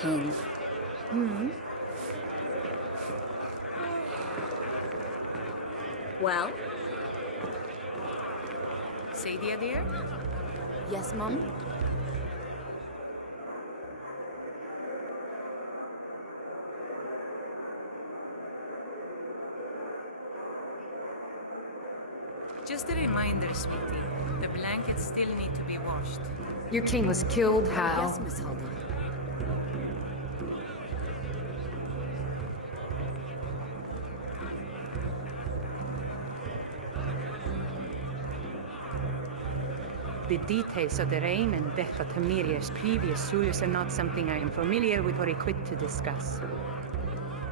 king. Hmm? Well? Sadia, dear? Yes, Mom? Just a reminder, sweetie. The blankets still need to be washed. Your king was killed, Hal. Yes, Miss Hulda. The details of the reign and death of Tamiria's previous rulers are not something I am familiar with or equipped to discuss.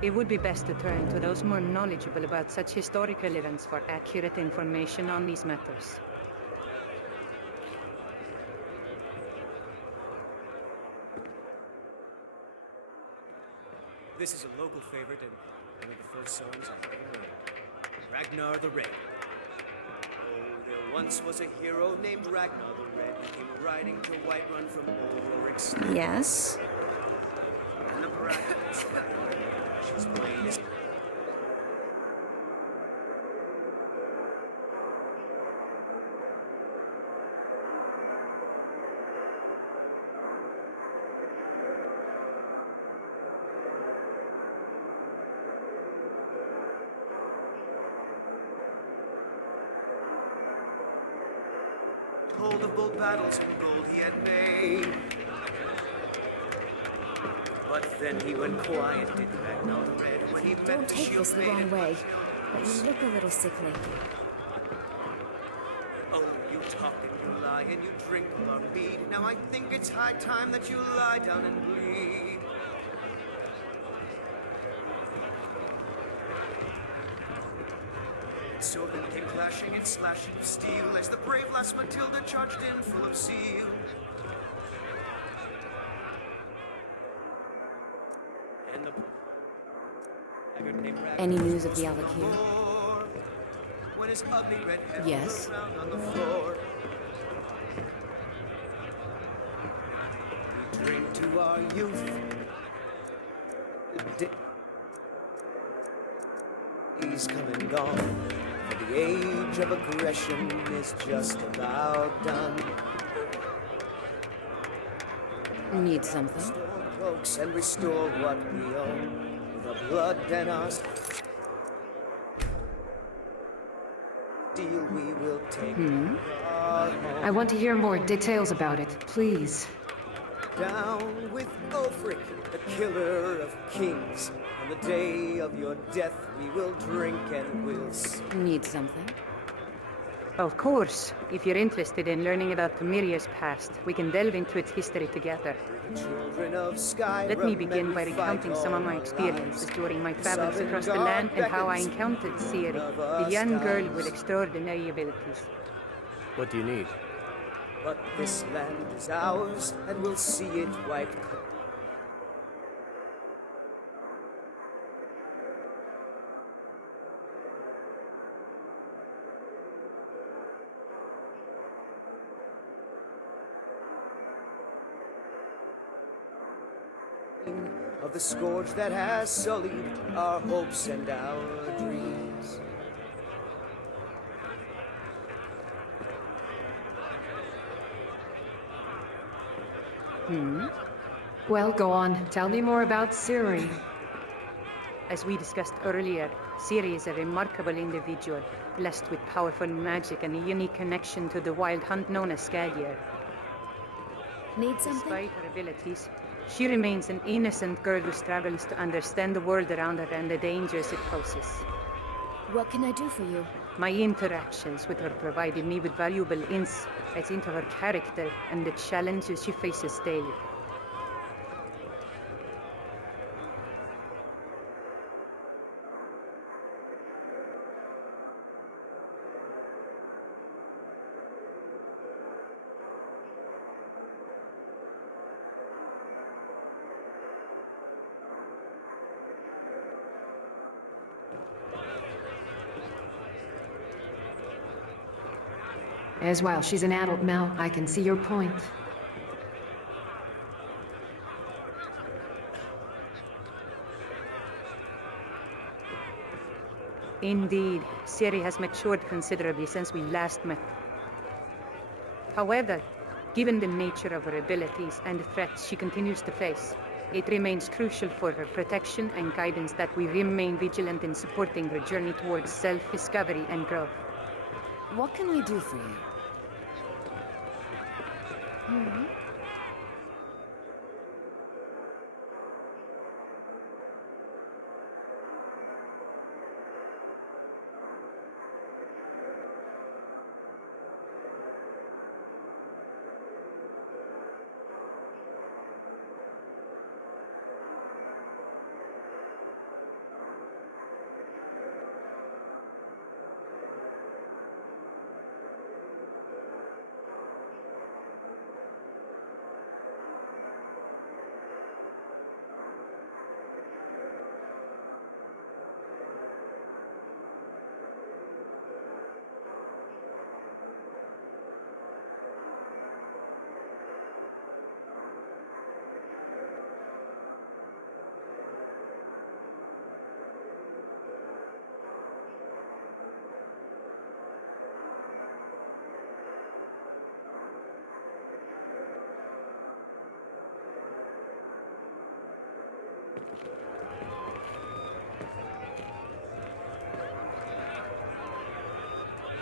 It would be best to turn to those more knowledgeable about such historical events for accurate information on these matters. This is a local favorite and one of the first songs I ever learned. Ragnar the Red. Oh, there once was a hero named Ragnar the Red who came riding to Whiterun from Ulrich's. Yes? And the miraculous she's plain as told of bold battles and gold he had made. But then he went quiet, did Ragnar the Red, when he met Don't the take shield this the maiden wrong way, from but Shil's. you look a little sickly. Oh, you talk and you lie and you drink all our mead. Now I think it's high time that you lie down and bleed. So then came clashing and slashing of steel as the brave lass Matilda charged in full of zeal. And the haggard named Ragnar Any news of the was Alec no here? more, when his ugly red head Yes. rolled around on the floor. We drink to our youth. The days come and gone. For the age of aggression is just about done. Need something? Restore cloaks and restore what we own. With our blood and our steel we will take our home. I want to hear more details about it, please. Down with Ulfric, the killer of kings. On the day of your death we will drink and we'll sing. Need something? Of course, if you're interested in learning about Tamiria's past, we can delve into its history together. The children of Skyrim. Let me begin by and we recounting fight some of all my our experiences lives. during my travels Southern across the Guard land and how I beckons, encountered Ciri, one of the us young girl dies. with extraordinary abilities. What do you need? But this land is ours, and we'll see it wiped clean. Of the scourge that has sullied our hopes and our dreams. Well, go on. Tell me more about Ciri. As we discussed earlier, Ciri is a remarkable individual, blessed with powerful magic and a unique connection to the wild hunt known as Skadir. Need something? Despite her abilities, she remains an innocent girl who struggles to understand the world around her and the dangers it poses. What can I do for you? My interactions with her provided me with valuable insights into her character and the challenges she faces daily. As well, she's an adult, Mel. I can see your point. Indeed, Ciri has matured considerably since we last met. However, given the nature of her abilities and the threats she continues to face, it remains crucial for her protection and guidance that we remain vigilant in supporting her journey towards self-discovery and growth. What can I do for you?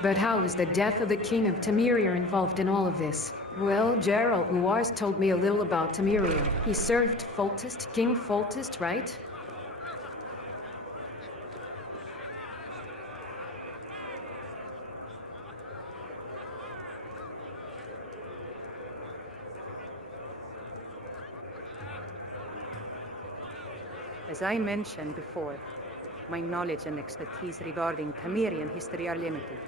But how is the death of the King of Temeria involved in all of this? Well, Gerald Uars told me a little about Temeria. He served Foltest, King Foltest, right? As I mentioned before, my knowledge and expertise regarding Temerian history are limited.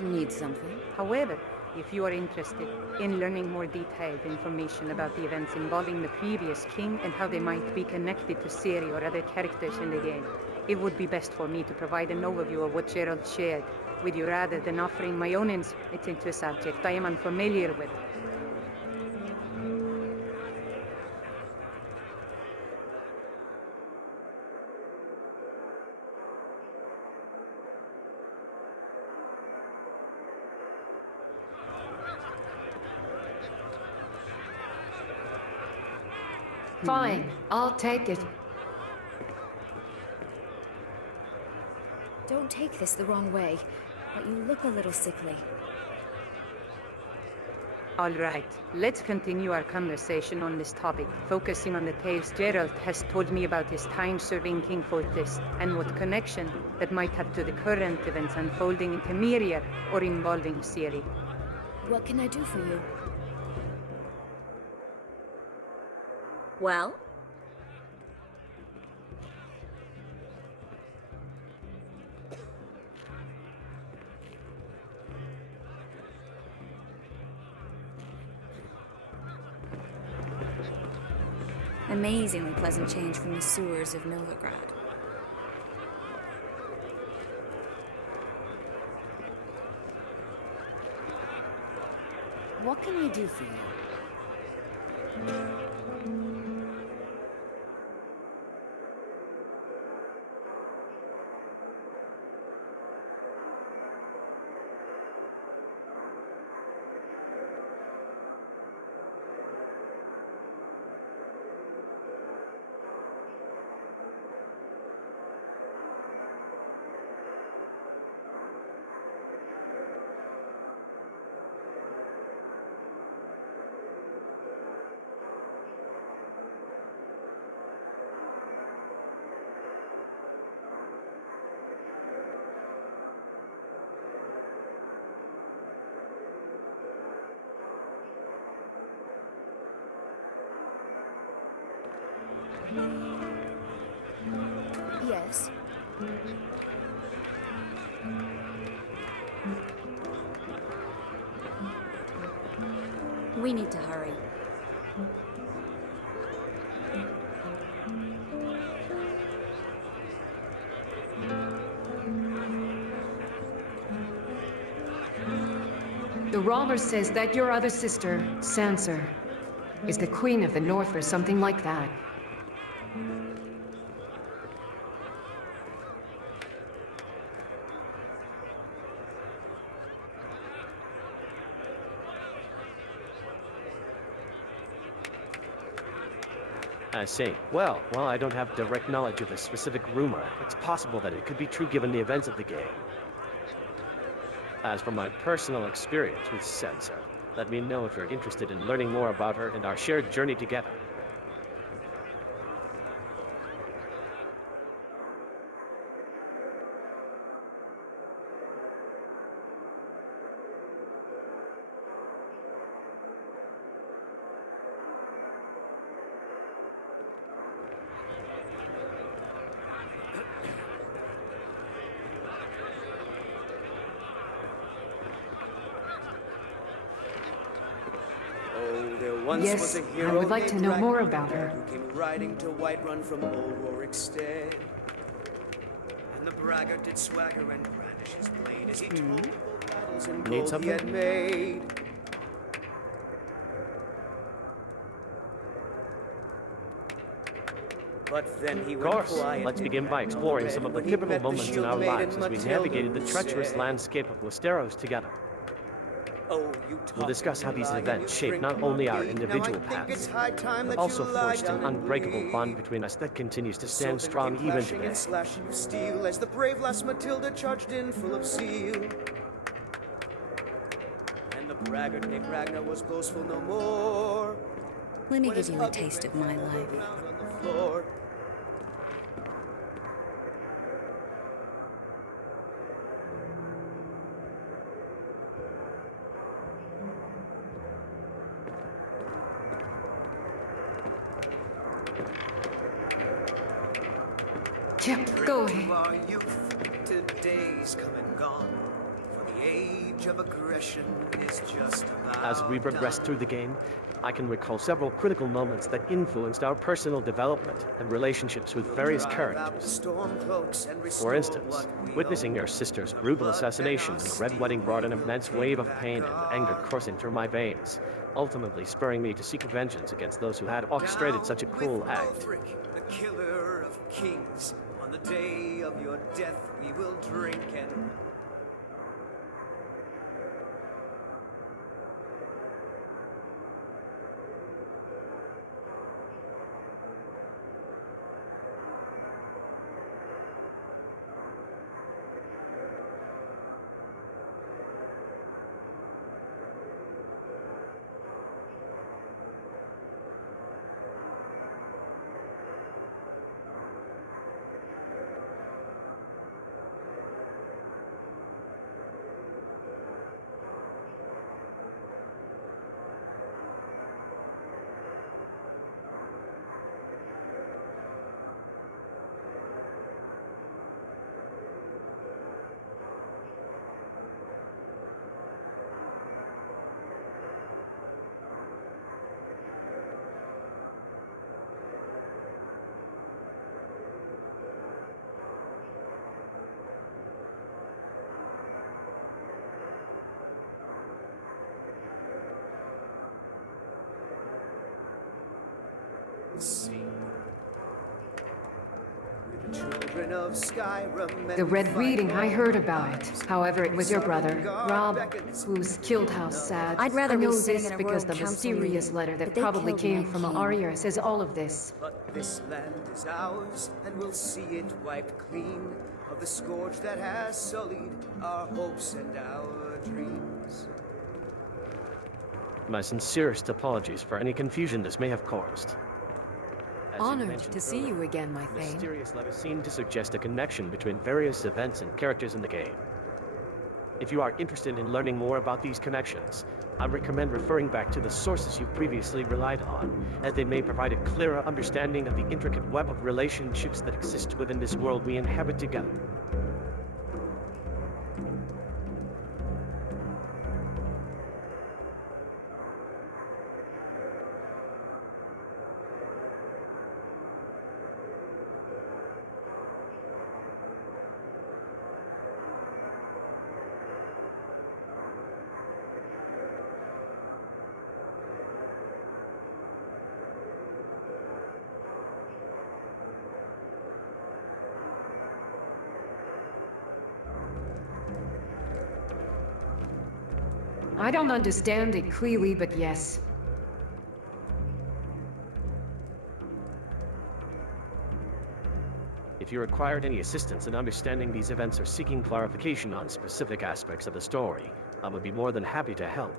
Need something? However, if you are interested in learning more detailed information about the events involving the previous king and how they might be connected to Ciri or other characters in the game, it would be best for me to provide an overview of what Gerald shared with you rather than offering my own insight into a subject I am unfamiliar with. Fine, I'll take it. Don't take this the wrong way, but you look a little sickly. All right, let's continue our conversation on this topic, focusing on the tales Gerald has told me about his time serving King Foltest, and what connection that might have to the current events unfolding in Temeria or involving Ciri. What can I do for you? Well? Amazingly pleasant change from the sewers of Novigrad. What can I do for you? Yes. We need to hurry. The robber says that your other sister, Sansa, is the Queen of the North or something like that. I see. Well, while I don't have direct knowledge of a specific rumor, it's possible that it could be true given the events of the game. As for my personal experience with Sansa, let me know if you're interested in learning more about her and our shared journey together. Oh, there once Yes, was a I hero would like to named know more Ragnar about her. who came riding to Whiterun from old Rorikstead. And the braggart did swagger and brandish his blade as he told of the battles and Need gold he something? had made. But then he Of went course, quiet. let's begin by Ragnar exploring Red some of the when he pivotal met the moments in shield our maiden lives as we Matilda, navigated the who treacherous said, landscape of Westeros together. "Oh, you We'll talk discuss and how you these lie and events you shaped drink not only our coffee. individual Now I think paths, it's high time but that also you lie forged an down and unbreakable bleed. bond between us that continues to stand So then strong came even clashing today. and slashing of steel as the brave lass Matilda charged in full of zeal. And the braggart named Ragnar was boastful no more. Let me When give his you a ugly taste red of my fell life. found on the floor. Yep, go To ahead. our youth, today's come and gone. For the age of aggression is just about As we progressed done. through the game, I can recall several critical moments that influenced our personal development and relationships with various Drive out the characters. storm cloaks and For restore instance, what we witnessing own. your sister's The brutal blood assassination and in our the Red Wedding steel brought an we will immense take wave of back pain and anger our coursing through my veins, ultimately spurring me to seek vengeance against those who had orchestrated Down such a with cruel act. Lothric, the killer of kings. On the day of your death, we will drink and sing. We're the children of Skyrim and The we Red fight Reading, I for heard our about lives. it. However, it was your brother, Sovngarde Rob, beckons. who's killed House Sad. I'd rather I be know sitting this in a because royal the council mysterious meeting, letter that but they probably killed came my from king. Arya says all of this. But this land is ours, and we'll see it wiped clean of the scourge that has sullied our hopes and our dreams. My sincerest apologies for any confusion this may have caused. As you Honored mentioned to see earlier, you again, my the Thane. mysterious letter seemed to suggest a connection between various events and characters in the game. If you are interested in learning more about these connections, I recommend referring back to the sources you previously relied on, as they may provide a clearer understanding of the intricate web of relationships that exist within this world we inhabit together. I don't understand it clearly, but yes. If you required any assistance in understanding these events or seeking clarification on specific aspects of the story, I would be more than happy to help.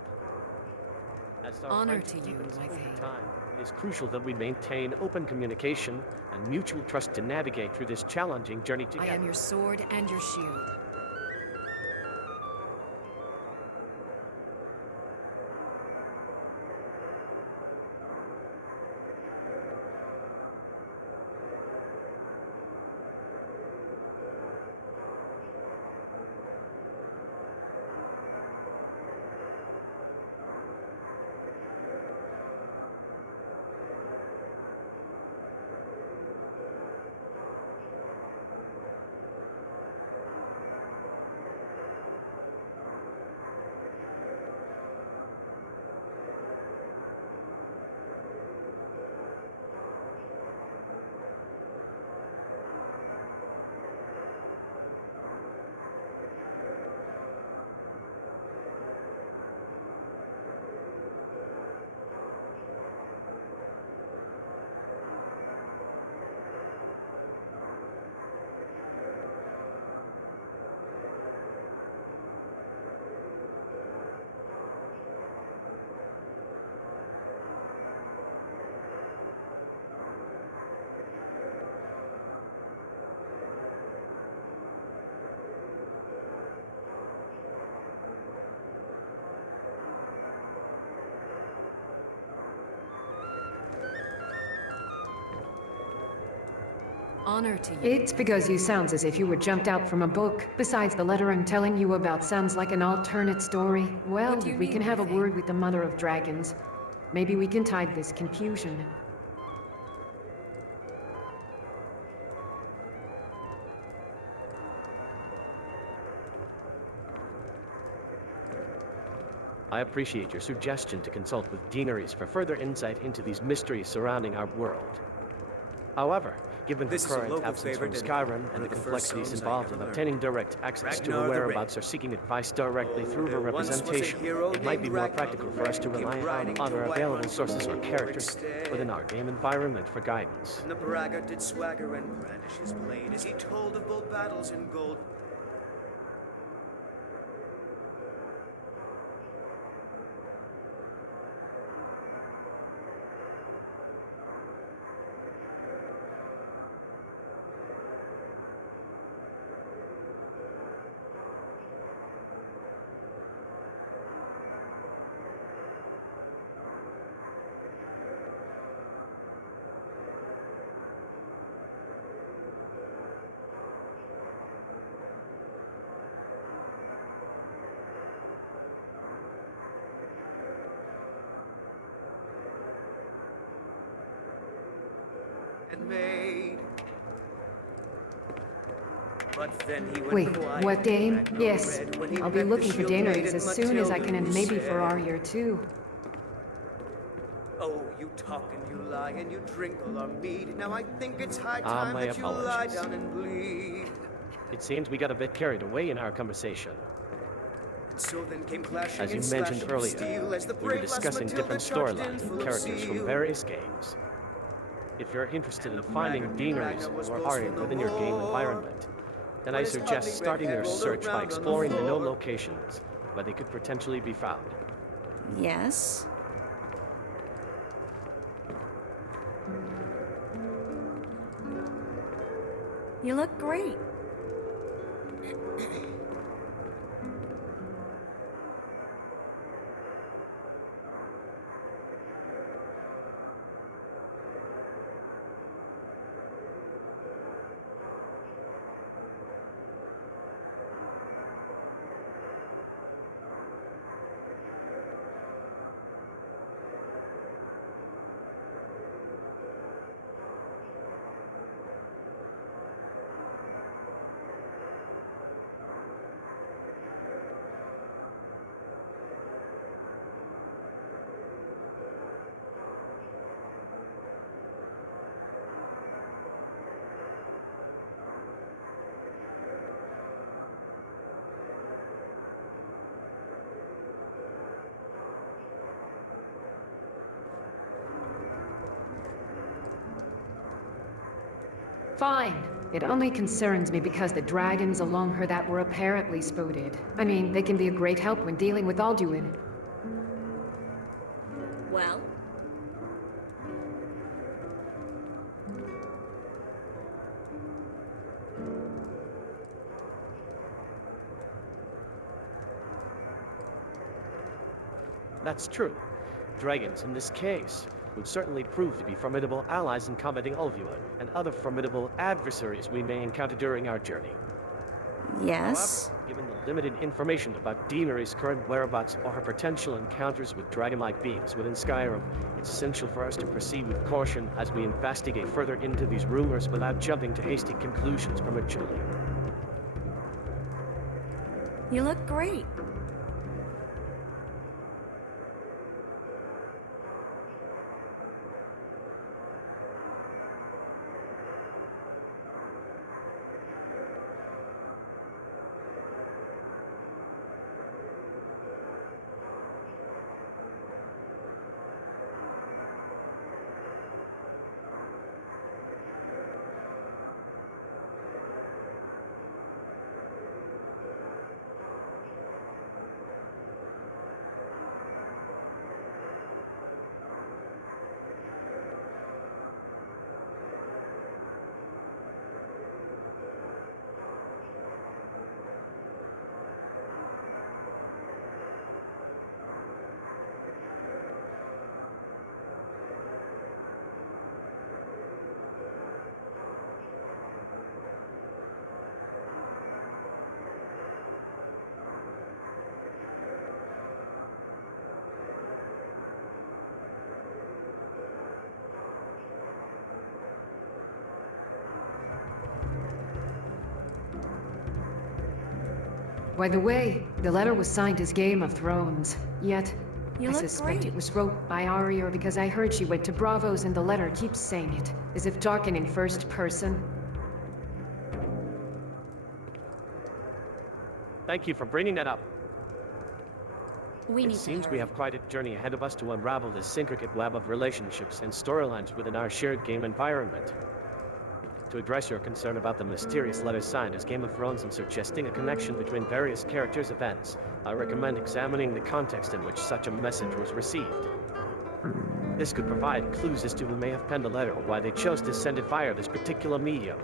As our Honor friendship to you, deepens my over Thane. time, it is crucial that we maintain open communication and mutual trust to navigate through this challenging journey I together. am your sword and your shield. Honor to you. It's because you sounds as if you were jumped out from a book. Besides, the letter I'm telling you about sounds like an alternate story. Well, What do you we mean, can have a Thane? word with the Mother of Dragons. Maybe we can tide this confusion. I appreciate your suggestion to consult with Deaneries for further insight into these mysteries surrounding our world. However, given her This is a current local absence from favorite and Skyrim one and the of the first complexities songs I involved ever in learned. obtaining direct access to her Ragnar the whereabouts Red. or seeking advice directly Oh, through her there once was a representation, hero it might be named more Ragnar practical the for us Red. to Came rely riding on to our Whiterun available from sources or Mordor characters instead. within our game environment for guidance. And the braggart did swagger and brandish his blade as he told of bold battles in gold. And made. But then he went Wait, quiet, what, Dane? Ragnar Yes. Red, when he I'll be met the looking for shield Daneries maiden as soon as I Matilda, can, and who maybe for said, Arya too. "Oh, you talk and you lie and you drink all our mead. Now I think it's high Ah, time my that you lie apologies. down and bleed." It seems we got a bit carried away in our conversation. And so then came clashing As you and mentioned slashing of earlier, steel as the we were brave lass discussing Matilda different charged in storylines full and of characters from zeal. various games. If you're interested And in the finding braggart Deaneries Ragnar was or boastful Arya no within your game more, environment, then when I his ugly suggest red starting head your rolled search by around on the exploring the known floor. locations where they could potentially be found. Yes? You look great. Fine. It only concerns me because the dragons along her that were apparently spotted. I mean, they can be a great help when dealing with Alduin. Well, That's true. Dragons, in this case, would certainly prove to be formidable allies in combating Ulvua and other formidable adversaries we may encounter during our journey. yes. However, given the limited information about Deanery's current whereabouts or her potential encounters with dragon-like beings within Skyrim, it's essential for us to proceed with caution as we investigate further into these rumors without jumping to hasty conclusions prematurely. You look great. By the way, the letter was signed as Game of Thrones. Yet, You I look suspect great. it was wrote by Arya because I heard she went to Bravos and the letter keeps saying it, as if talking in first person. Thank you for bringing that up. We It need to seems we hurry. have quite a journey ahead of us to unravel this intricate web of relationships and storylines within our shared game environment. To address your concern about the mysterious letter signed as Game of Thrones and suggesting a connection between various characters' events, I recommend examining the context in which such a message was received. This could provide clues as to who may have penned the letter or why they chose to send it via this particular medium.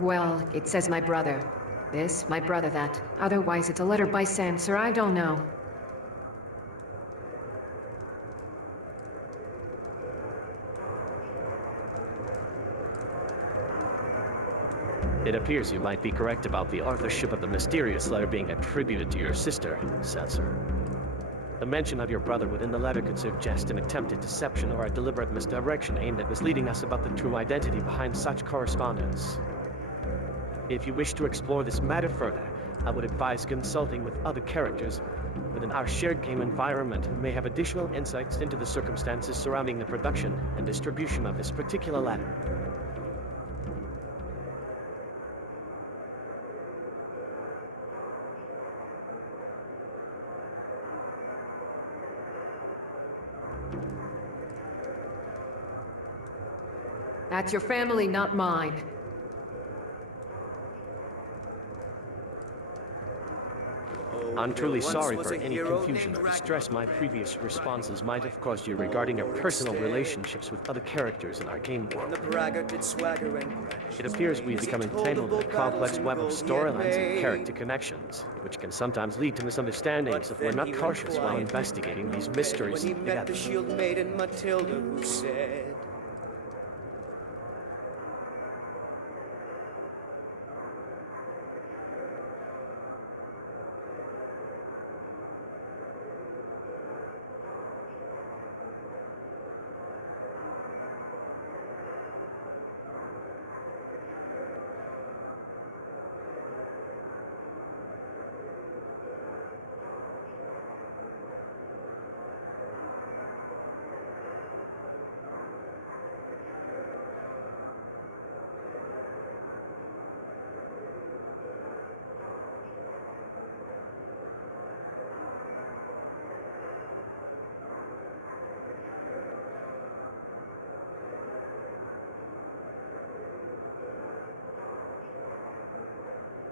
Well, it says my brother. This, my brother that. Otherwise, it's a letter by sense, or I don't know. It appears you might be correct about the authorship of the mysterious letter being attributed to your sister, Censor. The mention of your brother within the letter could suggest an attempted deception or a deliberate misdirection aimed at misleading us about the true identity behind such correspondence. If you wish to explore this matter further, I would advise consulting with other characters within our shared game environment who may have additional insights into the circumstances surrounding the production and distribution of this particular letter. That's your family, not mine. Oh, I'm There truly once sorry was for a any hero confusion named or distress my previous responses might have caused you regarding our personal relationships with other characters in our game And world. the braggart did swagger and brandish It his appears blade we've as he become told of entangled in a bold battles complex and web of gold he had storylines and made. character connections, which can sometimes lead to misunderstandings But if we're then not he went cautious while quiet, investigating these when mysteries he met together. the shield maiden Matilda, who said,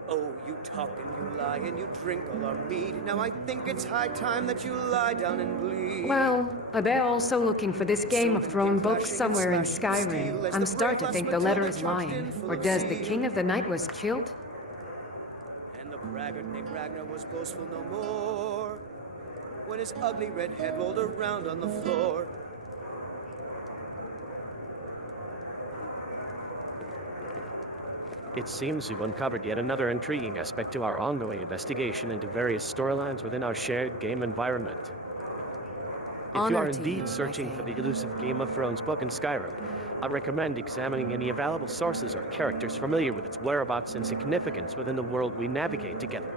"Oh, you talk and you lie and you drink all our mead. Now I think it's high time that you lie down and bleed." Well, I bet also looking for this Game of Thrones book somewhere in Skyrim. I'm starting to think the letter is lying. Or does the King of the Night was killed? And the braggart named Ragnar was boastful no more, when his ugly red head rolled around on the floor. It seems we've uncovered yet another intriguing aspect to our ongoing investigation into various storylines within our shared game environment. If you Honor are to indeed you, searching I for the say. elusive Game of Thrones book in Skyrim, I recommend examining any available sources or characters familiar with its whereabouts and significance within the world we navigate together.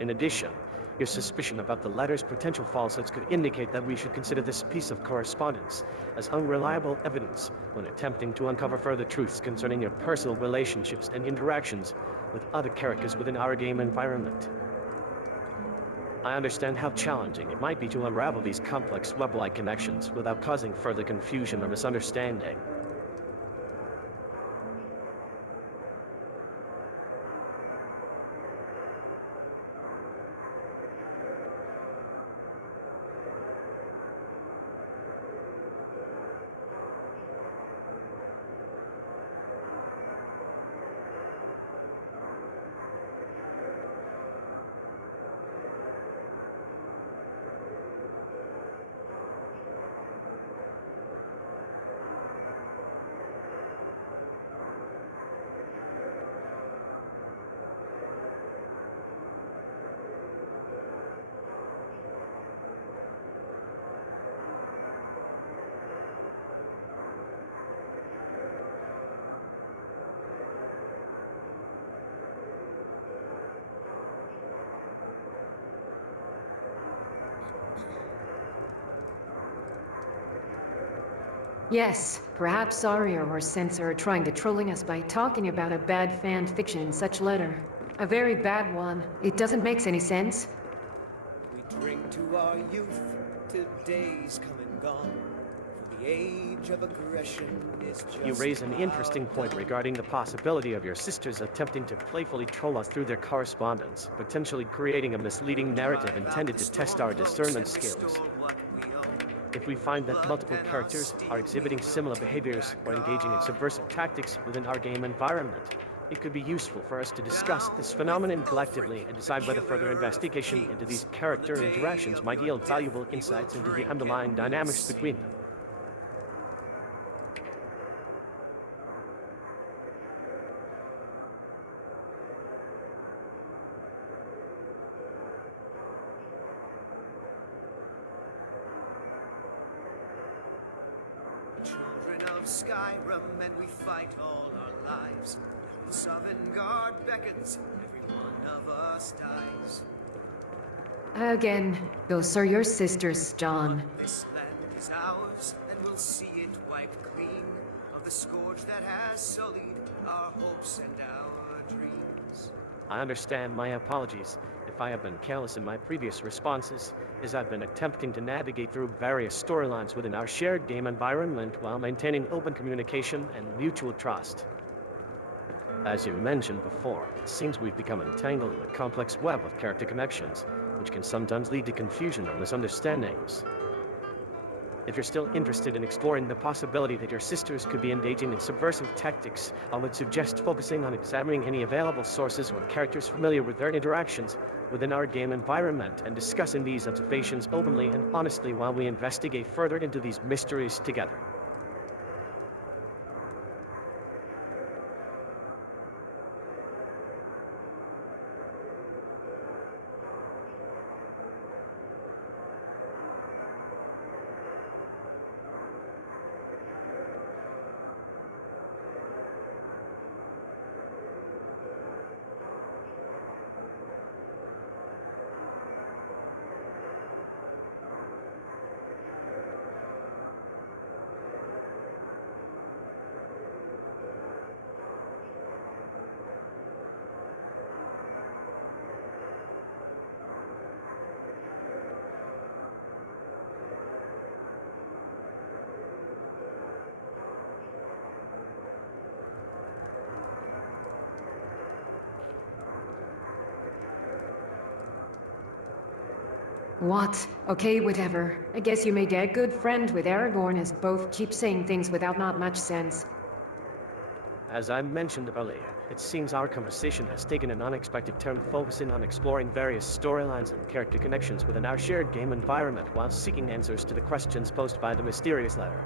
In addition, your suspicion about the letter's potential falsehoods could indicate that we should consider this piece of correspondence as unreliable evidence when attempting to uncover further truths concerning your personal relationships and interactions with other characters within our game environment. I understand how challenging it might be to unravel these complex web-like connections without causing further confusion or misunderstanding. Yes, perhaps Arya or Censor are trying to trolling us by talking about a bad fan fiction in such letter. A very bad one. It doesn't make any sense. We drink to our youth, till days come and gone. For the age of aggression is just You raise an interesting about point done. regarding the possibility of your sisters attempting to playfully troll us through their correspondence, potentially creating a misleading narrative intended to test our discernment skills. If we find that multiple characters are exhibiting similar behaviors or engaging in subversive tactics within our game environment, it could be useful for us to discuss this phenomenon collectively and decide whether further investigation into these character interactions might yield valuable insights into the underlying dynamics between them. Children of Skyrim, and we fight all our lives. The Sovngarde beckons, every one of us dies. Again, those are your sisters, John. This land is ours, and we'll see it wiped clean of the scourge that has sullied our hopes and our dreams. I understand. My apologies if I have been careless in my previous responses, as I've been attempting to navigate through various storylines within our shared game environment while maintaining open communication and mutual trust. As you mentioned before, it seems we've become entangled in a complex web of character connections, which can sometimes lead to confusion or misunderstandings. If you're still interested in exploring the possibility that your sisters could be engaging in subversive tactics, I would suggest focusing on examining any available sources or characters familiar with their interactions within our game environment and discussing these observations openly and honestly while we investigate further into these mysteries together. What? Okay, whatever. I guess you made a good friend with Aragorn, as both keep saying things without not much sense. As I mentioned earlier, it seems our conversation has taken an unexpected turn, focusing on exploring various storylines and character connections within our shared game environment while seeking answers to the questions posed by the mysterious letter.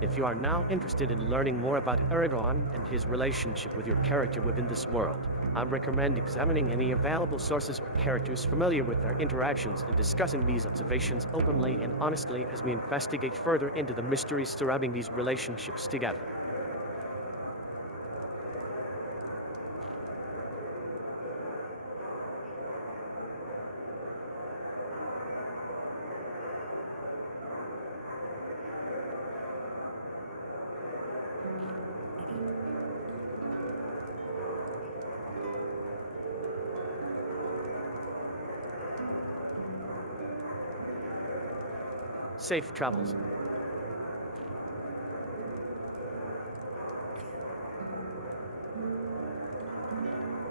If you are now interested in learning more about Aragorn and his relationship with your character within this world, I recommend examining any available sources or characters familiar with their interactions and discussing these observations openly and honestly as we investigate further into the mysteries surrounding these relationships together. Safe travels.